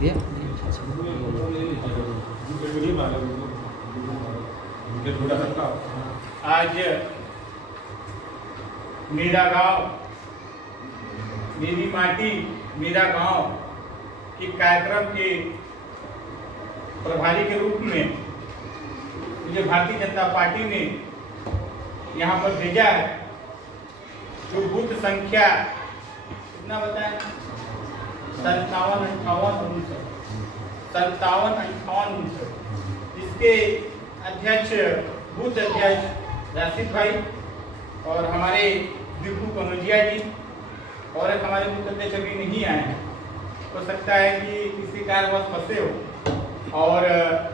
ये आज मेरा गांव मेरी माटी मेरा गांव एक कार्यक्रम के प्रभारी के रूप में मुझे भारतीय जनता पार्टी ने यहाँ पर भेजा है। जो बूथ संख्या कितना बताया, 57-58 इसके अध्यक्ष बूथ अध्यक्ष राशिद भाई और हमारे दीपू कनौजिया जी और एक हमारे बूथ अध्यक्ष अभी नहीं आए हैं। हो सकता है कि किसी कारणवश फंसे हो। और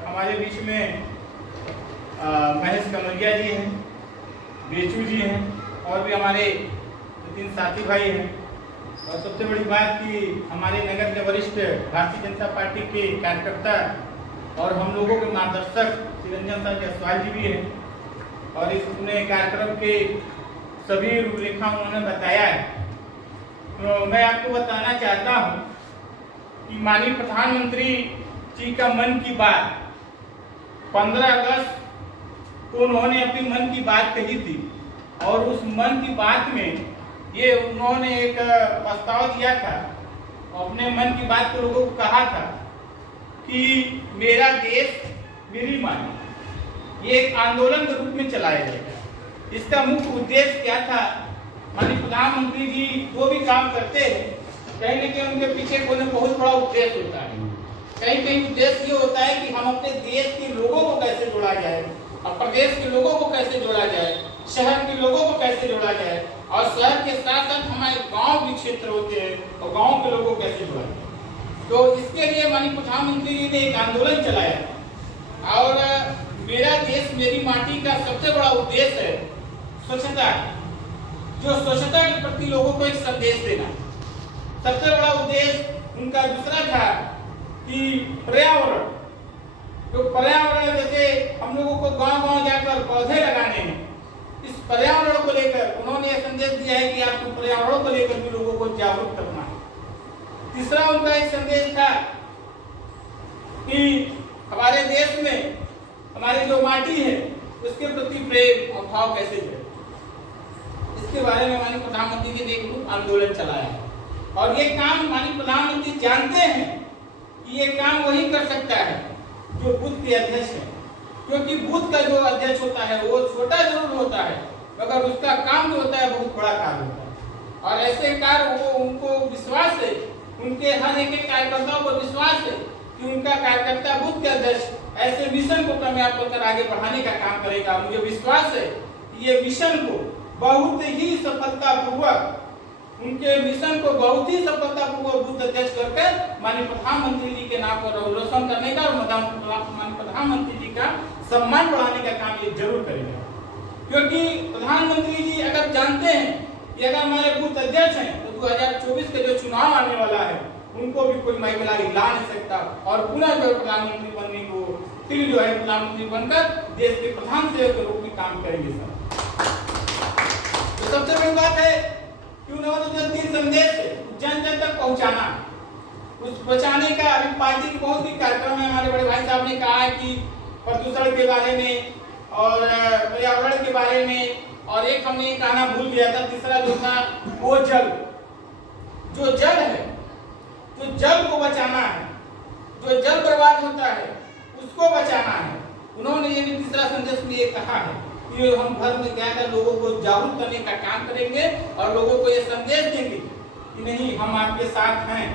हमारे बीच में महेश कनौजिया जी हैं, बेचू जी हैं और भी हमारे 2-3 साथी भाई हैं। और सबसे बड़ी बात कि हमारे नगर के वरिष्ठ भारतीय जनता पार्टी के कार्यकर्ता और हम लोगों के मार्गदर्शक निरंजन साहब जायसवाल जी भी हैं। और इस पूरे कार्यक्रम के सभी रूपरेखा उन्होंने बताया है। तो मैं आपको बताना चाहता हूँ कि माननीय प्रधानमंत्री जी का मन की बात 15 अगस्त को उन्होंने अपनी मन की बात कही थी। और उस मन की बात में ये उन्होंने एक प्रस्ताव दिया था, अपने मन की बात को लोगों को कहा था कि मेरा देश मेरी माटी, ये एक आंदोलन के रूप में चलाया जाएगा। इसका मुख्य उद्देश्य क्या था? माननीय प्रधानमंत्री जी जो भी काम करते हैं कहीं न कहीं उनके पीछे कोई न बहुत बड़ा उद्देश्य होता है। कहीं उद्देश्य ये होता है कि हम अपने देश के लोगों को कैसे जोड़ा जाए, और प्रदेश के लोगों को कैसे जोड़ा जाए, शहर के लोगों को कैसे जोड़ा जाए, और शहर के साथ साथ हमारे गांव भी क्षेत्र होते हैं और गांव के लोगों को कैसे जोड़ा जाए। तो इसके लिए माननीय प्रधानमंत्री जी ने एक आंदोलन चलाया। और मेरा देश मेरी माटी का सबसे बड़ा उद्देश्य है स्वच्छता। जो स्वच्छता के प्रति लोगों को एक संदेश देना सबसे बड़ा उद्देश्य उनका। दूसरा था कि पर्यावरण, तो पर्यावरण जैसे हम लोगों को गांव-गांव जाकर पौधे लगाने हैं, इस पर्यावरण को लेकर उन्होंने यह संदेश दिया है कि आपको पर्यावरण को लेकर भी लोगों को जागरूक करना है। तीसरा उनका एक संदेश था कि हमारे देश में हमारी जो माटी है उसके प्रति प्रेम और भाव कैसे है। इसके बारे में माननीय प्रधानमंत्री जी ने एक आंदोलन चलाया है। और ये काम माननीय प्रधानमंत्री जानते हैं कि ये काम वही कर सकता है जो बूथ के अध्यक्ष है, क्योंकि बूथ का जो अध्यक्ष होता है वो छोटा जरूर होता है मगर उसका काम जो होता है बहुत बड़ा कार्य होता है। और ऐसे कार्य वो उनको विश्वास है, उनके हर एक कार्यकर्ताओं को विश्वास है कि उनका कार्यकर्ता बूथ के अध्यक्ष ऐसे मिशन को कामयाब कर आगे बढ़ाने का काम करेगा। मुझे विश्वास है कि ये मिशन को बहुत ही सफलतापूर्वक उनके मिशन को बहुत ही सफलतापूर्वक बूथ अध्यक्ष करके माननीय प्रधानमंत्री जी के नाम को रोशन करने का और माननीय प्रधानमंत्री जी का सम्मान बढ़ाने का काम ये जरूर करेगा। क्योंकि प्रधानमंत्री जी अगर जानते हैं कि अगर हमारे बूथ अध्यक्ष हैं तो 2024 के जो चुनाव आने वाला है उनको भी कोई महिला ला नहीं सकता और पुनः जो प्रधानमंत्री बनने को फिर जो है प्रधानमंत्री बनकर देश के प्रधान सेवक के रूप में काम करेंगे। तो सबसे बड़ी बात है कि उन्होंने जो 3 संदेश है जन जन तक पहुंचाना, उस बचाने का अभी पार्टी के बहुत ही कार्यक्रम है। हमारे बड़े भाई साहब ने कहा है कि प्रदूषण के बारे में और पर्यावरण के बारे में, और एक हमने कहना भूल गया था, तीसरा जो था वो जल, जो जल है, जो जल को बचाना है, जो जल बर्बाद होता है उसको बचाना है। उन्होंने ये भी तीसरा संदेश में ये कहा है कि हम घर में जाकर लोगों को जागरूक करने का काम करेंगे और लोगों को ये संदेश देंगे कि नहीं हम आपके साथ हैं।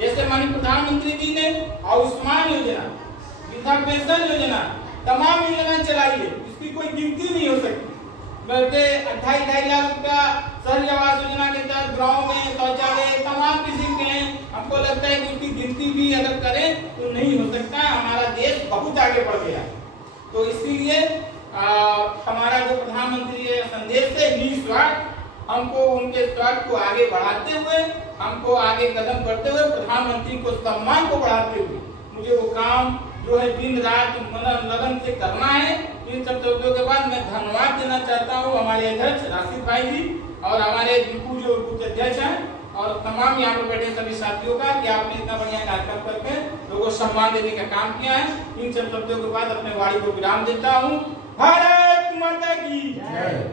जैसे माननीय प्रधानमंत्री जी ने आयुष्मान योजना, वृद्धा पेंशन योजना, तमाम योजनाएं चलाई है, इसकी कोई गिनती नहीं हो सकती। बल्कि 2.5 लाख रुपया शहरी आवास योजना के तहत गाँव में शौचालय तमाम किसी के हैं। हमको लगता है कि उसकी गिनती भी अगर करें तो नहीं हो सकता। हमारा देश बहुत आगे बढ़ गया। तो इसीलिए हमारा जो प्रधानमंत्री संदेश है निस्वार्थ, हमको उनके स्वार्थ को आगे बढ़ाते हुए, हमको आगे कदम करते हुए, प्रधानमंत्री को सम्मान को बढ़ाते हुए मुझे वो काम जो है दिन रात लगन से करना है। इन सब शब्दों के बाद मैं धन्यवाद देना चाहता हूँ हमारे अध्यक्ष राशिद भाई जी और हमारे दीपू जो बूथ अध्यक्ष हैं और तमाम यहाँ पर बैठे सभी साथियों का कि आपने इतना बढ़िया कार्यक्रम करके को सम्मान देने का काम किया है। इन सब शब्दों के बाद अपने वाणी को विराम देता हूँ। भारत माता की जय।